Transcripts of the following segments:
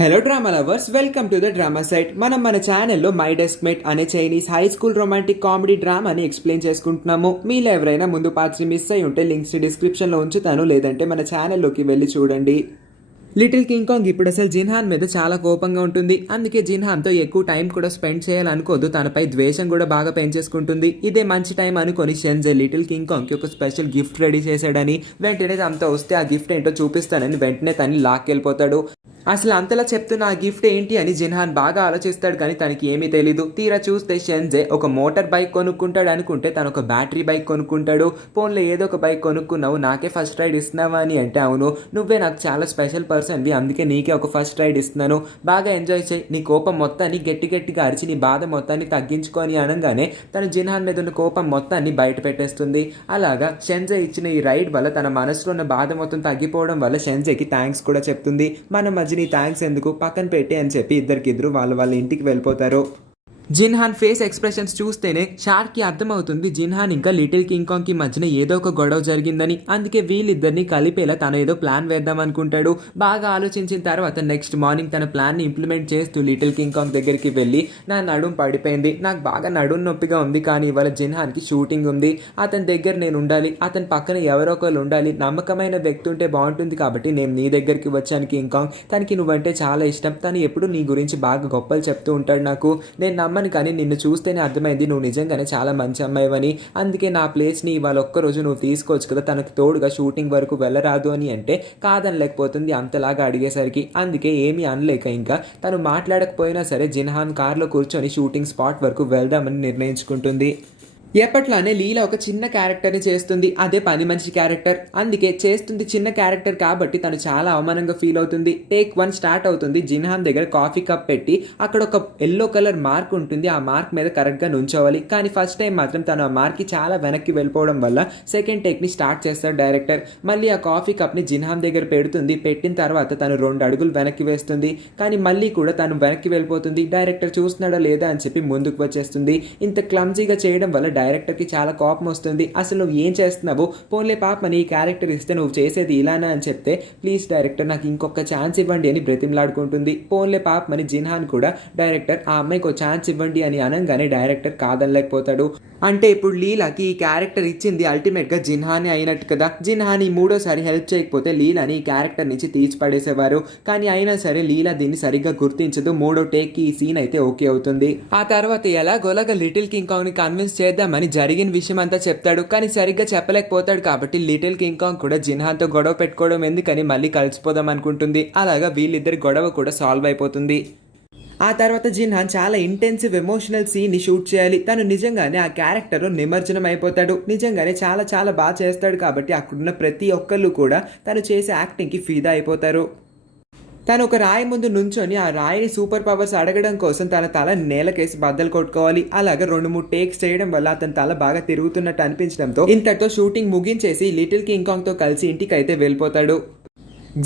Hello drama lovers, welcome to the drama site. మన ఛానల్లో my desk mate అనే Chinese high school romantic comedy డ్రామాని explain చేసుకుంటున్నాము. మీలో ఎవరైనా ముందు పార్ట్స్ మిస్ అయి ఉంటే లింక్స్ డిస్క్రిప్షన్లో ఉంచుతాను, లేదంటే మన ఛానల్లోకి వెళ్ళి చూడండి. లిటిల్ కింగ్ కాంగ్ ఇప్పుడు అసలు జిన్హాన్ మీద చాలా కోపంగా ఉంటుంది. అందుకే జిన్హాన్తో ఎక్కువ టైం కూడా స్పెండ్ చేయాలనుకోదు. తనపై ద్వేషం కూడా బాగా పెంచేసుకుంటుంది. ఇదే మంచి టైం అనుకొని షెన్జే లిటిల్ కింగ్ కాంగ్కి ఒక స్పెషల్ గిఫ్ట్ రెడీ చేశాడని, వెంటనే తనతో వస్తే ఆ గిఫ్ట్ ఏంటో చూపిస్తానని వెంటనే తనని లాక్కెళ్ళిపోతాడు. అసలు అంతలా చెప్తున్న ఆ గిఫ్ట్ ఏంటి అని జిన్హాన్ బాగా ఆలోచిస్తాడు, కానీ తనకి ఏమీ తెలీదు. తీరా చూస్తే షెన్జే ఒక మోటార్ బైక్ కొనుక్కుంటాడు అనుకుంటే తను ఒక బ్యాటరీ బైక్ కొనుక్కుంటాడు. ఫోన్లో ఏదో ఒక బైక్ కొనుక్కున్నావు, నాకే ఫస్ట్ రైడ్ ఇస్తున్నావా అని అంటే, అవును నువ్వే నాకు చాలా స్పెషల్ పర్సన్వి, అందుకే నీకే ఒక ఫస్ట్ రైడ్ ఇస్తున్నాను, బాగా ఎంజాయ్ చేయి, నీ కోపం మొత్తాన్ని గట్టిగా అరిచి నీ బాధ మొత్తాన్ని తగ్గించుకొని అనగానే తను జిన్హాన్ మీద ఉన్న కోపం మొత్తాన్ని బయట పెట్టేస్తుంది. అలాగా షెన్జే ఇచ్చిన ఈ రైడ్ వల్ల తన మనసులో ఉన్న బాధ మొత్తం తగ్గిపోవడం వల్ల షెన్జేకి థ్యాంక్స్ కూడా చెప్తుంది. నీ థ్యాంక్స్ ఎందుకు, పక్కన పెట్టి అని చెప్పి ఇద్దరికిద్దరు వాళ్ళ ఇంటికి వెళ్ళిపోతారు. జిన్హాన్ ఫేస్ ఎక్స్ప్రెషన్స్ చూస్తేనే షార్క్కి అర్థమవుతుంది జిన్హాన్ ఇంకా లిటిల్ కింగ్ కాంగ్కి మధ్యన ఏదో ఒక గొడవ జరిగిందని. అందుకే వీళ్ళిద్దరిని కలిపేలా తను ఏదో ప్లాన్ వేద్దాం అనుకుంటాడు. బాగా ఆలోచించిన తర్వాత నెక్స్ట్ మార్నింగ్ తన ప్లాన్ని ఇంప్లిమెంట్ చేస్తూ లిటిల్ కింగ్ కాంగ్ దగ్గరికి వెళ్ళి, నా నడుం పడిపోయింది, నాకు బాగా నడుం నొప్పిగా ఉంది, కానీ ఇవాళ జిన్హాన్కి షూటింగ్ ఉంది, అతని దగ్గర నేను ఉండాలి, అతని పక్కన ఎవరో ఒకరు ఉండాలి, నమ్మకమైన వ్యక్తి ఉంటే బాగుంటుంది, కాబట్టి నేను నీ దగ్గరికి వచ్చాను కింగ్ కాంగ్, తనకి నువ్వంటే చాలా ఇష్టం, తను ఎప్పుడు నీ గురించి బాగా గొప్పలు చెప్తూ ఉంటాడు, నాకు నేను కానీ నిన్ను చూస్తేనే అర్థమైంది నువ్వు నిజంగానే చాలా మంచి అమ్మాయివని, అందుకే నా ప్లేస్ని ఇవాళ ఒక్కరోజు నువ్వు తీసుకోవచ్చు కదా, తనకు తోడుగా షూటింగ్ వరకు వెళ్ళరాదు అని అంటే కాదనలేకపోతుంది అంతలాగా అడిగేసరికి. అందుకే ఏమీ అనలేక ఇంకా తను మాట్లాడకపోయినా సరే జిన్హాన్ కార్లో కూర్చొని షూటింగ్ స్పాట్ వరకు వెళ్దామని నిర్ణయించుకుంటుంది. ఎప్పట్లానే లీలా ఒక చిన్న క్యారెక్టర్ని చేస్తుంది, అదే పని మనిషి క్యారెక్టర్. అందుకే చేస్తుంది చిన్న క్యారెక్టర్ కాబట్టి తను చాలా అవమానంగా ఫీల్ అవుతుంది. టేక్ 1 స్టార్ట్ అవుతుంది. జిన్హాన్ దగ్గర కాఫీ కప్ పెట్టి అక్కడ ఒక ఎల్లో కలర్ మార్క్ ఉంటుంది, ఆ మార్క్ మీద కరెక్ట్గా నుంచోవాలి. కానీ ఫస్ట్ టైం మాత్రం తను ఆ మార్క్కి చాలా వెనక్కి వెళ్ళిపోవడం వల్ల సెకండ్ టేక్ని స్టార్ట్ చేస్తాడు డైరెక్టర్. మళ్ళీ ఆ కాఫీ కప్ని జిన్హాన్ దగ్గర పెడుతుంది. పెట్టిన తర్వాత తను 2 అడుగులు వెనక్కి వేస్తుంది, కానీ మళ్ళీ కూడా తను వెనక్కి వెళ్ళిపోతుంది. డైరెక్టర్ చూస్తున్నాడా లేదా అని చెప్పి ముందుకు వచ్చేస్తుంది. ఇంత క్లమ్జీగా చేయడం వల్ల డైరెక్టర్కి చాలా కోపం వస్తుంది. అసలు నువ్వు ఏం చేస్తున్నావు, పోన్లే పాపని ఈ క్యారెక్టర్ ఇస్తే నువ్వు చేసేది ఇలానా అని చెప్తే, ప్లీజ్ డైరెక్టర్ నాకు ఇంకొక ఛాన్స్ ఇవ్వండి అని బ్రతిమలాడుకుంటుంది. పోన్లే పాపని జిన్హాన్ కూడా డైరెక్టర్ ఆ అమ్మాయికి ఒక ఛాన్స్ ఇవ్వండి అని అనగానే డైరెక్టర్ కాదనలేకపోతాడు. అంటే ఇప్పుడు లీలాకి ఈ క్యారెక్టర్ ఇచ్చింది అల్టిమేట్గా జిన్హానే అయినట్టు కదా. జిన్హాన్ ఈ 3వ హెల్ప్ చేయకపోతే లీలాని ఈ క్యారెక్టర్ నుంచి తీసి పడేసేవారు. కానీ అయినా సరే లీలా దీన్ని సరిగ్గా గుర్తించదు. 3వ టేక్కి ఈ సీన్ అయితే ఓకే అవుతుంది. ఆ తర్వాత ఎలాగోలాగా లిటిల్ కింగ్ కాంగ్ని కన్విన్స్ చేద్దామని జరిగిన విషయం అంతా చెప్తాడు, కానీ సరిగ్గా చెప్పలేకపోతాడు. కాబట్టి లిటిల్ కింగ్ కాంగ్ కూడా జిన్హాన్తో గొడవ పెట్టుకోవడం ఎందుకని మళ్ళీ కలిసిపోదాం అనుకుంటుంది. అలాగా వీళ్ళిద్దరి గొడవ కూడా సాల్వ్ అయిపోతుంది. ఆ తర్వాత జిన్హాన్ చాలా ఇంటెన్సివ్ ఎమోషనల్ సీన్ని షూట్ చేయాలి. తను నిజంగానే ఆ క్యారెక్టర్లో నిమజ్జనం అయిపోతాడు. నిజంగానే చాలా చాలా బాగా చేస్తాడు. కాబట్టి అక్కడున్న ప్రతి ఒక్కళ్ళు కూడా తను చేసే యాక్టింగ్కి ఫిదా అయిపోతారు. తను ఒక రాయి ముందు నుంచొని ఆ రాయిని సూపర్ పవర్స్ అడగడం కోసం తన తల నేలకేసి బద్దలు కొట్టుకోవాలి. అలాగా 2-3 టేక్స్ చేయడం వల్ల అతని తల బాగా తిరుగుతున్నట్టు అనిపించడంతో ఇంతటితో షూటింగ్ ముగించేసి లిటిల్ కింగ్ కాంగ్తో కలిసి ఇంటికి అయితే వెళ్ళిపోతాడు.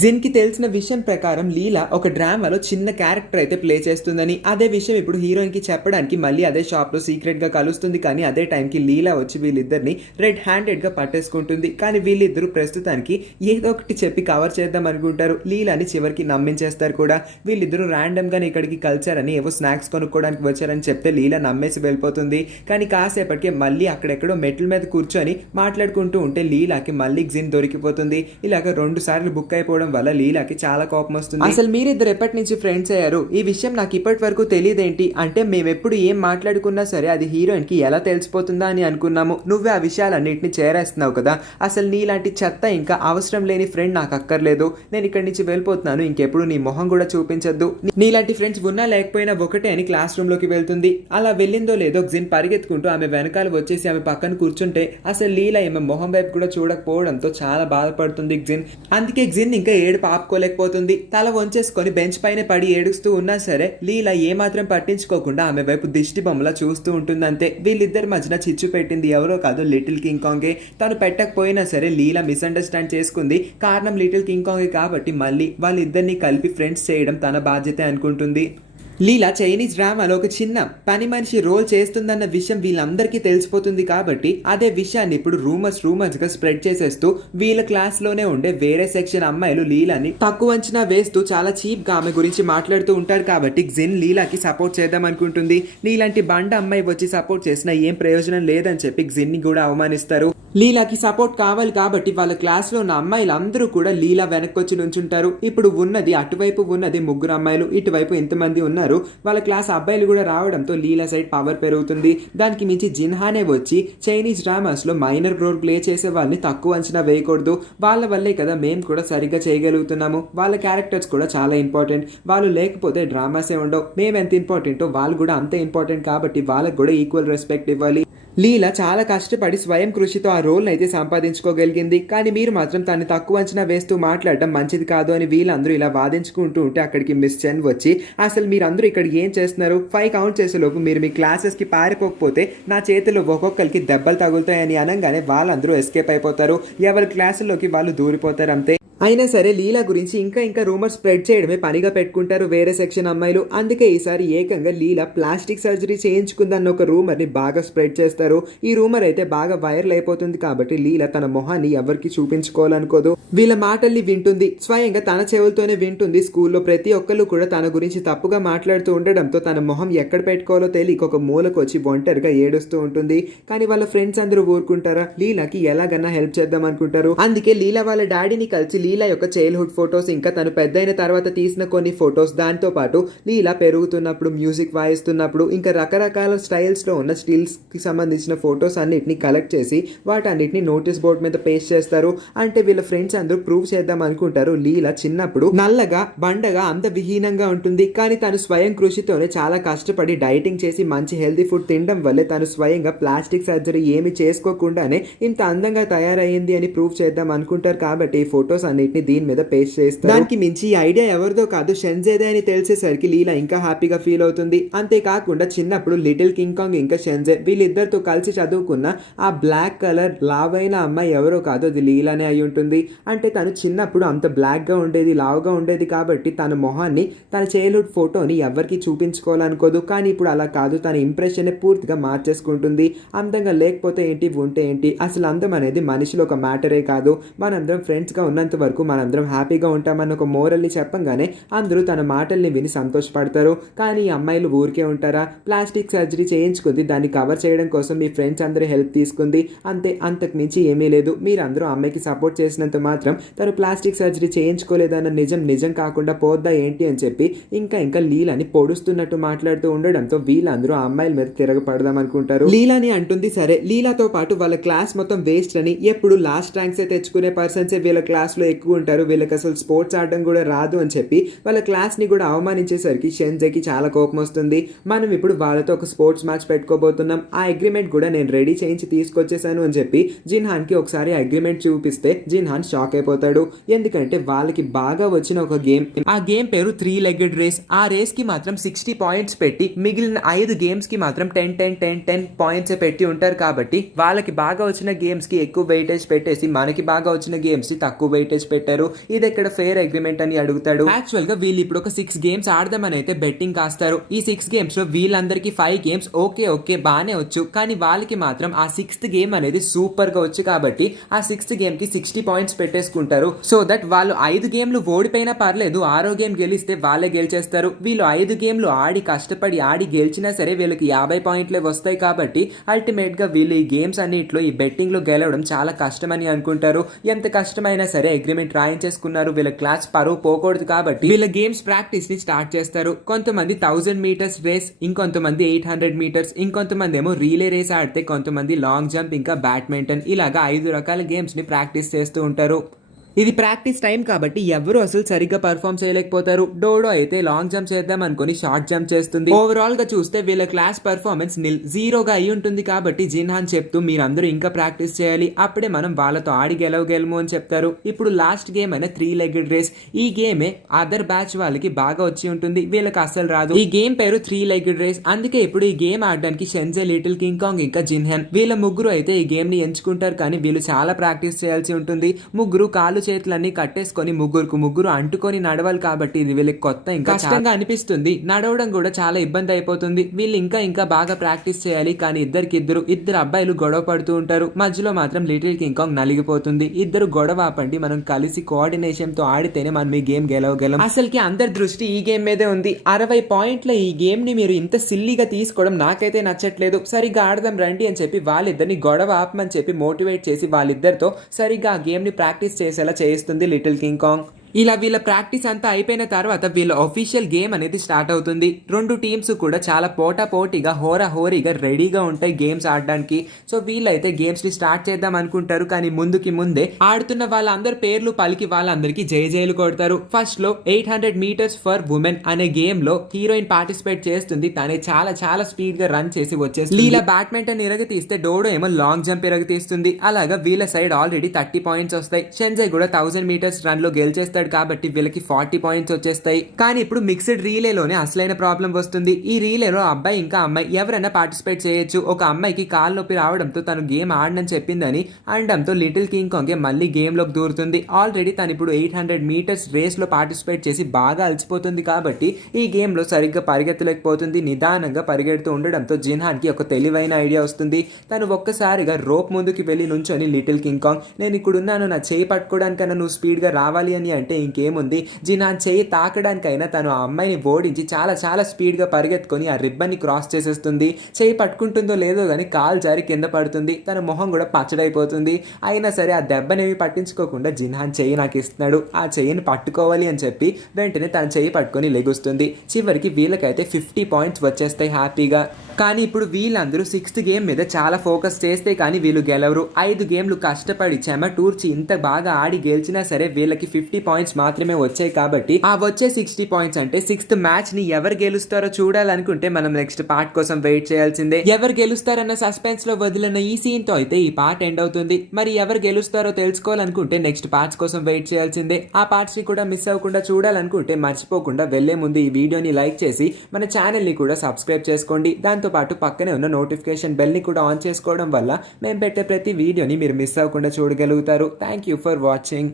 జిన్కి తెలిసిన విషయం ప్రకారం లీలా ఒక డ్రామాలో చిన్న క్యారెక్టర్ అయితే ప్లే చేస్తుందని, అదే విషయం ఇప్పుడు హీరోయిన్కి చెప్పడానికి మళ్ళీ అదే షాప్లో సీక్రెట్గా కలుస్తుంది. కానీ అదే టైంకి లీలా వచ్చి వీళ్ళిద్దరిని రెడ్ హ్యాండెడ్గా పట్టేసుకుంటుంది. కానీ వీళ్ళిద్దరూ ప్రస్తుతానికి ఏదో ఒకటి చెప్పి కవర్ చేద్దాం అనుకుంటారు. లీలాని చివరికి నమ్మించేస్తారు కూడా. వీళ్ళిద్దరూ ర్యాండమ్గానే ఇక్కడికి కలిచారని, ఏవో స్నాక్స్ కొనుక్కోవడానికి వచ్చారని చెప్తే లీలా నమ్మేసి వెళ్ళిపోతుంది. కానీ కాసేపటికే మళ్ళీ అక్కడెక్కడో మెట్ల మీద కూర్చొని మాట్లాడుకుంటూ ఉంటే లీలాకి మళ్ళీ జిన్ దొరికిపోతుంది. ఇలాగ 2 సార్లు బుక్ అయిపోవడం వల్ల లీలాకి చాలా కోపం వస్తుంది. అసలు మీరిద్దరు ఎప్పటి నుంచి ఫ్రెండ్స్ అయ్యారు, ఈ విషయం నాకు ఇప్పటి వరకు తెలియదేంటి అంటే, మేమెప్పుడు ఏం మాట్లాడుకున్నా సరే అది హీరోయిన్ కి ఎలా తెలిసిపోతుందా అని అనుకున్నాము, నువ్వే ఆ విషయాలన్నింటినీ చేరేస్తున్నావు కదా, అసలు నీలాంటి చెత్త ఇంకా అవసరం లేని ఫ్రెండ్ నాకు అక్కర్లేదు, నేను ఇక్కడి నుంచి వెళ్ళిపోతున్నాను, ఇంకెప్పుడు నీ మొహం కూడా చూపించద్దు, నీలాంటి ఫ్రెండ్స్ ఉన్నా లేకపోయినా ఒకటే అని క్లాస్ రూమ్ లోకి వెళ్తుంది. అలా వెళ్ళిందో లేదో జిన్ పరిగెత్తుకుంటూ ఆమె వెనకాల వచ్చేసి ఆమె పక్కన కూర్చుంటే అసలు లీలా ఈమె మొహం వైపు కూడా చూడకపోవడంతో చాలా బాధపడుతుంది జిన్. అందుకే జిన్ ఇంకా ఏడుపు ఆపుకోలేకపోతుంది. తల వంచేసుకొని బెంచ్ పైన పడి ఏడుస్తూ ఉన్నా సరే లీలా ఏమాత్రం పట్టించుకోకుండా ఆమె వైపు దిష్టి బొమ్మలా చూస్తూ ఉంటుందంతే. వీళ్ళిద్దరి మధ్యన చిచ్చు పెట్టింది ఎవరో కాదు, లిటిల్ కింగ్ కాంగే. తను పెట్టకపోయినా సరే లీలా మిస్అండర్స్టాండ్ చేసుకుంది. కారణం లిటిల్ కింగ్ కాంగే కాబట్టి మళ్ళీ వాళ్ళిద్దరిని కలిపి ఫ్రెండ్స్ చేయడం తన బాధ్యత అనుకుంటుంది. లీలా చైనీస్ డ్రామాలో ఒక చిన్న పని మనిషి రోల్ చేస్తుందన్న విషయం వీళ్ళందరికీ తెలిసిపోతుంది కాబట్టి అదే విషయాన్ని ఇప్పుడు రూమర్స్ గా స్ప్రెడ్ చేసేస్తూ వీళ్ళ క్లాస్ లోనే ఉండే వేరే సెక్షన్ అమ్మాయిలు లీలాని తక్కువ అంచనా వేస్తూ చాలా చీప్ గా ఆమె గురించి మాట్లాడుతూ ఉంటారు కాబట్టి జిన్ లీలాకి సపోర్ట్ చేద్దాం అనుకుంటుంది. నీలాంటి బండ అమ్మాయి వచ్చి సపోర్ట్ చేసినా ఏం ప్రయోజనం లేదని చెప్పి జిన్ ని కూడా అవమానిస్తారు. లీలాకి సపోర్ట్ కావాలి కాబట్టి వాళ్ళ క్లాస్ లో ఉన్న అమ్మాయిలు అందరూ కూడా లీలా వెనక్కొచ్చి నుంచుంటారు. ఇప్పుడు ఉన్నది అటువైపు ఉన్నది ముగ్గురు అమ్మాయిలు, ఇటువైపు ఎంతమంది ఉన్నారు. వాళ్ళ క్లాస్ అబ్బాయిలు కూడా రావడంతో లీలా సైడ్ పవర్ పెరుగుతుంది. దానికి మించి జిన్హానే వచ్చి చైనీస్ డ్రామాస్ లో మైనర్ రోల్ ప్లే చేసే వాళ్ళని తక్కువ అంచనా వేయకూడదు. వాళ్ళ వల్లే కదా మేము కూడా సరిగ్గా చేయగలుగుతున్నాము. వాళ్ళ క్యారెక్టర్స్ కూడా చాలా ఇంపార్టెంట్. వాళ్ళు లేకపోతే డ్రామాసే ఉండవు. మేము ఎంత ఇంపార్టెంటో వాళ్ళు కూడా అంతే ఇంపార్టెంట్ కాబట్టి వాళ్ళకు కూడా ఈక్వల్ రెస్పెక్ట్ ఇవ్వాలి. లీలా చాలా కష్టపడి స్వయం కృషితో ఆ రోల్ని అయితే సంపాదించుకోగలిగింది. కానీ మీరు మాత్రం తను తక్కువ అంచనా వేస్తూ మాట్లాడడం మంచిది కాదు అని వీళ్ళందరూ ఇలా వాదించుకుంటూ ఉంటే అక్కడికి మిస్ చెన్ వచ్చి అసలు మీరందరూ ఇక్కడ ఏం చేస్తున్నారు, 5 కౌంట్ చేసేలోపు మీరు మీ క్లాసెస్కి పారిపోకపోతే నా చేతిలో ఒక్కొక్కరికి దెబ్బలు తగులుతాయని అనగానే వాళ్ళందరూ ఎస్కేప్ అయిపోతారు. ఎవరి క్లాసుల్లోకి వాళ్ళు దూరిపోతారు అంతే. అయినా సరే లీలా గురించి ఇంకా రూమర్ స్ప్రెడ్ చేయడమే పనిగా పెట్టుకుంటారు వేరే సెక్షన్ అమ్మాయిలు. అందుకే ఈసారి ఏకంగా లీలా ప్లాస్టిక్ సర్జరీ చేయించుకుందన్న ఒక రూమర్ ని బాగా స్ప్రెడ్ చేస్తారు. ఈ రూమర్ అయితే బాగా వైరల్ అయిపోతుంది కాబట్టి లీలా తన మొహాన్ని ఎవరికి చూపించుకోవాలనుకోదు. వీళ్ళ మాటల్ని వింటుంది, స్వయంగా తన చెవులతోనే వింటుంది. స్కూల్లో ప్రతి ఒక్కళ్ళు కూడా తన గురించి తప్పుగా మాట్లాడుతూ ఉండడంతో తన మొహం ఎక్కడ పెట్టుకోవాలో తెలియక ఒక మూలకు వచ్చి ఒంటరిగా ఏడుస్తూ ఉంటుంది. కానీ వాళ్ళ ఫ్రెండ్స్ అందరూ ఊరుకుంటారా? లీలాకి ఎలాగన్నా హెల్ప్ చేద్దాం అనుకుంటారు. అందుకే లీలా వాళ్ళ డాడీని కలిసి లీలా యొక్క చైల్డ్హుడ్ ఫొటోస్, ఇంకా తను పెద్దయిన తర్వాత తీసిన కొన్ని ఫొటోస్, దాంతో పాటు లీలా పెరుగుతున్నప్పుడు, మ్యూజిక్ వాయిస్తున్నప్పుడు, ఇంకా రకరకాల స్టైల్స్ లో ఉన్న స్టిల్స్ కి సంబంధించిన ఫొటోస్ అన్నిటిని కలెక్ట్ చేసి వాటన్నిటిని నోటీస్ బోర్డ్ మీద పేస్ట్ చేస్తారు. అంటే వీళ్ళ ఫ్రెండ్స్ అందరూ ప్రూవ్ చేద్దాం అనుకుంటారు లీలా చిన్నప్పుడు నల్లగా బండగా అందవిహీనంగా ఉంటుంది. కానీ తను స్వయం కృషితోనే చాలా కష్టపడి డైటింగ్ చేసి మంచి హెల్తీ ఫుడ్ తినడం వల్లే తను స్వయంగా ప్లాస్టిక్ సర్జరీ ఏమి చేసుకోకుండానే ఇంత అందంగా తయారయ్యింది అని ప్రూవ్ చేద్దాం అనుకుంటారు. కాబట్టి ఈ ఫొటోస్ అన్నిటిని దీని మీద పేస్ట్ చేస్తారు. దానికి మించి ఈ ఐడియా ఎవరిదో కాదు షెన్జేదే అని తెలిసేసరికి లీలా ఇంకా హ్యాపీగా ఫీల్ అవుతుంది. అంతేకాకుండా చిన్నప్పుడు లిటిల్ కింగ్ కాంగ్ ఇంకా షెన్జే వీళ్ళిద్దరితో కలిసి చదువుకున్న ఆ బ్లాక్ కలర్ లావైన అమ్మాయి ఎవరో కాదు, అది లీలానే అయి ఉంటుంది. అంటే తను చిన్నప్పుడు అంత బ్లాక్ గా ఉండేది, లావుగా ఉండేది కాబట్టి తన మొహాన్ని, తన చైల్డ్హుడ్ ఫోటోని ఎవరికి చూపించుకోవాలనుకోదు. కానీ ఇప్పుడు అలా కాదు, తన ఇంప్రెషన్ పూర్తిగా మార్చేసుకుంటుంది. అందంగా లేకపోతే ఏంటి, ఉంటే ఏంటి, అసలు అందం అనేది మనిషిలో ఒక మ్యాటరే కాదు. మనందరం ఫ్రెండ్స్ గా ఉన్నంత వరకు మనందరం హ్యాపీగా ఉంటామన్న ఒక మోరల్ని చెప్పంగానే అందరూ తన మాటల్ని విని సంతోషపడతారు. కానీ ఈ అమ్మాయిలు ఊరికే ఉంటారా? ప్లాస్టిక్ సర్జరీ చేయించుకుంది, దాన్ని కవర్ చేయడం కోసం మీ ఫ్రెండ్స్ అందరూ హెల్ప్ తీసుకుంది అంతే, అంతకు మించి ఏమీ లేదు. మీరందరూ అమ్మాయికి సపోర్ట్ చేసినంత మాత్రం తను ప్లాస్టిక్ సర్జరీ చేయించుకోలేదన్న నిజం కాకుండా పోద్దా ఏంటి అని చెప్పి ఇంకా లీలాని పొడుస్తున్నట్టు మాట్లాడుతూ ఉండడంతో వీళ్ళందరూ ఆ అమ్మాయిల మీద తిరగపడదాం అనుకుంటారు. లీలాని అంటుంది సరే, లీలాతో పాటు వాళ్ళ క్లాస్ మొత్తం వేస్ట్ అని, ఎప్పుడు లాస్ట్ ర్యాంక్సే తెచ్చుకునే పర్సన్సే వీళ్ళ క్లాస్ లో ఎక్కువ ఉంటారు, వీళ్ళకి అసలు స్పోర్ట్స్ ఆడడం కూడా రాదు అని చెప్పి వాళ్ళ క్లాస్ ని కూడా అవమానించేసరికి షెన్జేకి చాలా కోపం వస్తుంది. మనం ఇప్పుడు వాళ్ళతో ఒక స్పోర్ట్స్ మ్యాచ్ పెట్టుకోబోతున్నాం, ఆ అగ్రిమెంట్ కూడా నేను రెడీ చేయించి తీసుకొచ్చేసాను అని చెప్పి జిన్హాన్ కి ఒకసారి అగ్రిమెంట్ చూపిస్తే జిన్హాన్ షాక్ అయిపోతాడు. ఎందుకంటే వాళ్ళకి బాగా వచ్చిన ఒక గేమ్, ఆ గేమ్ పేరు 3-legged రేస్. ఆ రేస్ కి మాత్రం 60 పాయింట్స్ పెట్టి మిగిలిన 5 గేమ్స్ కి మాత్రం 10 పాయింట్స్ పెట్టి ఉంటారు. కాబట్టి వాళ్ళకి బాగా వచ్చిన గేమ్స్ కి ఎక్కువ వెయిటేజ్ పెట్టేసి మనకి బాగా వచ్చిన గేమ్స్ కి తక్కువ వెయిటేజ్ పెట్టారు. ఇది ఎక్కడ ఫెయిర్ అగ్రిమెంట్ అని అడుగుతాడు. యాక్చువల్ గా వీళ్ళు ఇప్పుడు ఒక 6 గేమ్స్ ఆడదామని అయితే బెట్టింగ్ కాస్తారు. ఈ 6 గేమ్స్ లో వీళ్ళందరికీ 5 గేమ్స్ ఓకే బానే వచ్చు, కానీ వాళ్ళకి మాత్రం ఆ 6th గేమ్ అనేది సూపర్ గా వచ్చు కాబట్టి ఆ 6th గేమ్ కి 60 పాయింట్స్ పెట్టేసుకుంటారు. సో దట్ వాళ్ళు 5 గేమ్లు ఓడిపోయినా పర్లేదు, 6వ గేమ్ గెలిస్తే వాళ్ళే గెలిచేస్తారు. వీళ్ళు 5 గేమ్లు ఆడి కష్టపడి ఆడి గెలిచినా సరే వీళ్ళకి 50 పాయింట్లే వస్తాయి. కాబట్టి అల్టిమేట్ గా వీళ్ళు ఈ గేమ్స్ అన్నిట్లో ఈ బెట్టింగ్ లో గెలవడం చాలా కష్టమని అనుకుంటారు. ఎంత కష్టమైనా సరే అగ్రిమెంట్ రాయించేసుకున్నారు. వీళ్ళ క్లాస్ పరువు పోకూడదు కాబట్టి వీళ్ళ గేమ్స్ ప్రాక్టీస్ ని స్టార్ట్ చేస్తారు. కొంతమంది 1000 మీటర్స్ రేస్, ఇంకొంతమంది 800 మీటర్స్, ఇంకొంతమంది ఏమో రీలే రేస్ ఆడితే, కొంతమంది లాంగ్ జంప్, ఇంకా బ్యాడ్మింటన్, ఇలాగా 5 రకాల గేమ్స్ ని ప్రాక్టీస్ చేస్తూ ఉంటారు. ఇది ప్రాక్టీస్ టైం కాబట్టి ఎవరు అసలు సరిగ్గా పర్ఫామ్ చేయలేకపోతారు. డోడో అయితే లాంగ్ జంప్ చేద్దాం అనుకుని షార్ట్ జంప్ చేస్తుంది. ఓవరాల్ గా చూస్తే వీళ్ళ క్లాస్ పర్ఫార్మెన్స్ 0గా అయి ఉంటుంది. కాబట్టి జిన్హాన్ చెప్తూ మీరందరూ ఇంకా ప్రాక్టీస్ చేయాలి, అప్పుడే మనం వాళ్ళతో ఆడి గెలవగలము అని చెప్తారు. ఇప్పుడు లాస్ట్ గేమ్ అయిన 3-legged రేస్, ఈ గేమే అదర్ బ్యాచ్ వాళ్ళకి బాగా వచ్చి ఉంటుంది, వీళ్ళకి అసలు రాదు. ఈ గేమ్ పేరు 3-legged రేస్. అందుకే ఇప్పుడు ఈ గేమ్ ఆడడానికి షెన్జే, లిటిల్ కింగ్ కాంగ్ ఇంకా జిన్హాన్ వీళ్ళ ముగ్గురు అయితే ఈ గేమ్ ని ఎంచుకుంటారు. కానీ వీళ్ళు చాలా ప్రాక్టీస్ చేయాల్సి ఉంటుంది. ముగ్గురు కాళ్ళు చేతులన్నీ కట్టేసుకొని ముగ్గురు అంటుకొని నడవాలి కాబట్టి ఇది వీళ్ళకి కొత్త, ఇంకా కష్టంగా అనిపిస్తుంది. నడవడం కూడా చాలా ఇబ్బంది అయిపోతుంది. వీళ్ళు ఇంకా బాగా ప్రాక్టీస్ చేయాలి. కానీ ఇద్దరు అబ్బాయిలు గొడవ పడుతూ ఉంటారు. మధ్యలో మాత్రం లిటిల్ కింగ్ కాంగ్ నలిగిపోతుంది. ఇద్దరు గొడవ ఆపండి, మనం కలిసి కోఆర్డినేషన్ తో ఆడితేనే మనం ఈ గేమ్ గెలవగలం. అసలుకి అందరి దృష్టి ఈ గేమ్ మీదే ఉంది. 60 పాయింట్ల ఈ గేమ్ ని మీరు ఇంత సిల్లీగా తీసుకోవడం నాకైతే నచ్చట్లేదు. సరిగ్గా ఆడదాం రండి అని చెప్పి వాళ్ళిద్దరిని గొడవ ఆపమని చెప్పి మోటివేట్ చేసి వాళ్ళిద్దరితో సరిగ్గా ఆ గేమ్ ని ప్రాక్టీస్ చేసేలా చేస్తుంది లిటిల్ కింగ్ కాంగ్. ఇలా వీళ్ళ ప్రాక్టీస్ అంతా అయిపోయిన తర్వాత వీళ్ళ ఒఫీషియల్ గేమ్ అనేది స్టార్ట్ అవుతుంది. రెండు టీమ్స్ కూడా చాలా పోటాపోటీగా హోరీగా రెడీగా ఉంటాయి గేమ్స్ ఆడడానికి. సో వీళ్ళైతే గేమ్స్ ని స్టార్ట్ చేద్దాం అనుకుంటారు. కానీ ముందే ఆడుతున్న వాళ్ళందరి పేర్లు పలికి వాళ్ళందరికీ జయజయలు కొడతారు. ఫస్ట్ లో 800 మీటర్స్ ఫర్ ఉమెన్ అనే గేమ్ లో హీరోయిన్ పార్టిసిపేట్ చేస్తుంది. తనే చాలా స్పీడ్ గా రన్ చేసి వచ్చేస్తుంది. లీలా బ్యాడ్మింటన్ ఇరగతీస్తే డోడో ఏమో లాంగ్ జంప్ ఇరగతీస్తుంది. అలాగా వీళ్ళ సైడ్ ఆల్రెడీ 30 పాయింట్స్ వస్తాయి. షెంజై కూడా 1000 మీటర్స్ రన్ లో గెలిచేస్తాడు కాబట్టి వీళ్ళకి 40 పాయింట్స్ వచ్చేస్తాయి. కానీ ఇప్పుడు మిక్స్డ్ రీలేలోనే అసలైన ప్రాబ్లం వస్తుంది. ఈ రీలేలో అబ్బాయి ఇంకా అమ్మాయి ఎవరైనా పార్టిసిపేట్ చేయొచ్చు. ఒక అమ్మాయికి కాలు నొప్పి రావడంతో తను గేమ్ ఆడనని చెప్పిందని అనడంతో లిటిల్ కింగ్ కాంగ్ మళ్ళీ గేమ్ లోకి దూరుతుంది. ఆల్రెడీ తను ఇప్పుడు 800 మీటర్స్ రేస్ లో పార్టిసిపేట్ చేసి బాగా అలసిపోతుంది కాబట్టి ఈ గేమ్ లో సరిగ్గా పరిగెత్తలేకపోతుంది. నిదానంగా పరిగెడుతూ ఉండడంతో జిన్హాన్ కి ఒక తెలివైన ఐడియా వస్తుంది. తను ఒక్కసారిగా రోప్ ముందుకి వెళ్లి నుంచొని లిటిల్ కింగ్ కాంగ్, నేను ఇక్కడున్నాను, నా చేయి పట్టుకోవడానికైనా నువ్వు స్పీడ్ గా రావాలి అని అంటే ఇంకేముంది, జిన్హాన్ చేయి తాకడానికైనా తను ఆ అమ్మాయిని ఓడించి చాలా స్పీడ్ గా పరిగెత్తుకొని ఆ రిబ్బన్ ని క్రాస్ చేసేస్తుంది. చేయి పట్టుకుంటుందో లేదో గానీ కాలు జారి కింద పడుతుంది. తన మొహం కూడా పచ్చడైపోతుంది. అయినా సరే ఆ దెబ్బనేవి పట్టించుకోకుండా జిన్హాన్ చెయ్యి నాకు ఇస్తున్నాడు, ఆ చెయ్యిని పట్టుకోవాలి అని చెప్పి వెంటనే తన చెయ్యి పట్టుకొని లెగుస్తుంది. చివరికి వీళ్ళకైతే 50 పాయింట్స్ వచ్చేస్తాయి హ్యాపీగా. కానీ ఇప్పుడు వీళ్ళందరూ 6th గేమ్ మీద చాలా ఫోకస్ చేస్తే కానీ వీళ్ళు గెలవరు. 5 గేమ్లు కష్టపడి చెమటూర్చి ఇంత బాగా ఆడి గెలిచినా సరే వీళ్ళకి 50 పాయింట్స్ మాత్రమే వచ్చాయి. కాబట్టి ఆ వచ్చే 60 పాయింట్స్ అంటే 6th మ్యాచ్ ని ఎవరు గెలుస్తారో చూడాలనుకుంటే మనం నెక్స్ట్ పార్ట్ కోసం వెయిట్ చేయాల్సిందే. ఎవరు గెలుస్తారన్న సస్పెన్స్ లో వదిలిన ఈ సీన్ తో అయితే ఈ పార్ట్ ఎండ్ అవుతుంది. మరి ఎవరు గెలుస్తారో తెలుసుకోవాలనుకుంటే నెక్స్ట్ పార్ట్స్ కోసం వెయిట్ చేయాల్సిందే. ఆ పార్ట్స్ ని కూడా మిస్ అవ్వకుండా చూడాలనుకుంటే మర్చిపోకుండా వెళ్లే ముందు ఈ వీడియోని లైక్ చేసి మన ఛానల్ ని కూడా సబ్స్క్రైబ్ చేసుకోండి. దాంతో పాటు పక్కనే ఉన్న నోటిఫికేషన్ బెల్ ని కూడా ఆన్ చేసుకోవడం వల్ల మేము పెట్టే ప్రతి వీడియోని మీరు మిస్ అవ్వకుండా చూడగలుగుతారు. Thank you for watching.